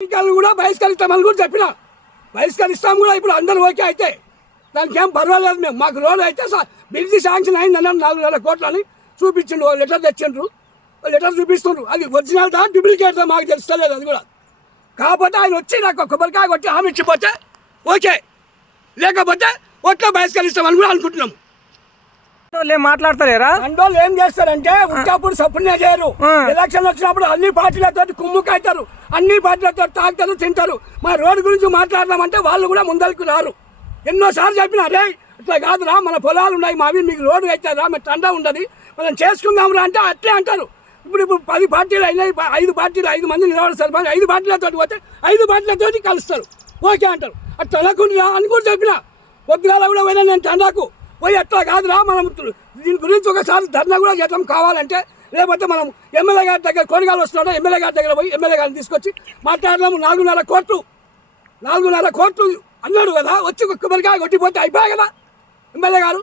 ఎన్నికలు కూడా బహిష్కరిస్తామని కూడా చెప్పిన బహిష్కరిస్తాం కూడా. ఇప్పుడు అందరూ ఓకే అయితే దానికి ఏం పర్వాలేదు. మేము మాకు రోడ్ అయితే బిల్జీ శాంక్షన్ అయిందని 4,00,000 కోట్లని చూపించిండు. Letter తెచ్చిండ్రు, letter చూపిస్తుండ్రు. అది ఒరిజినల్ దా డూప్లికేట్ దా మాకు తెలుస్తలేదు. అది కూడా కాకపోతే ఆయన వచ్చి నాకు కొబ్బరికాయ కొట్టి హామీ ఇచ్చిపోతే ఓకే, లేకపోతే ఓట్లో బహిష్కరిస్తామని కూడా అనుకుంటున్నాము. మాట్లాడతారా అండోళ్ళు ఏం చేస్తారంటే ఉచ్చాపుడు సపోర్ట్ చేయరు. ఎలక్షన్ వచ్చినప్పుడు అన్ని పార్టీలతో కుమ్ముకైతారు, అన్ని పార్టీలతో తాగుతారు, తింటారు. మా రోడ్డు గురించి మాట్లాడదామంటే వాళ్ళు కూడా ముందరికి రారు. ఎన్నోసార్లు చెప్పినా రే ఇట్లా కాదురా, మన పొలాలు ఉన్నాయి మావి, మీకు రోడ్డు అవుతారా, మన తండా ఉండదు, మనం చేసుకుందాం రా అంటే అట్లే అంటారు. ఇప్పుడు 10 పార్టీలు అయినాయి, 5 పార్టీలు 5 మంది నిలబడతారు. 5 పార్టీలతో పోతే 5 పార్టీలతో కలుస్తారు, ఓకే అంటారు. అట్లా అనకుండా అని కూడా చెప్పిన. పొద్దుగాల కూడా పోయినా నేను తండాకు పోయి అట్లా కాదురా, మనం దీని గురించి ఒకసారి ధర్నా కూడా చేయడం కావాలంటే, లేకపోతే మనం ఎమ్మెల్యే గారి దగ్గర కోరిగాలు వస్తున్నాడో ఎమ్మెల్యే గారి దగ్గర పోయి ఎమ్మెల్యే గారిని తీసుకొచ్చి మాట్లాడదాము. 4,500 కోట్లు అన్నాడు కదా, వచ్చి కొబ్బరికాయ కొట్టిపోతే అయిపోయాయి కదా ఎమ్మెల్యే గారు.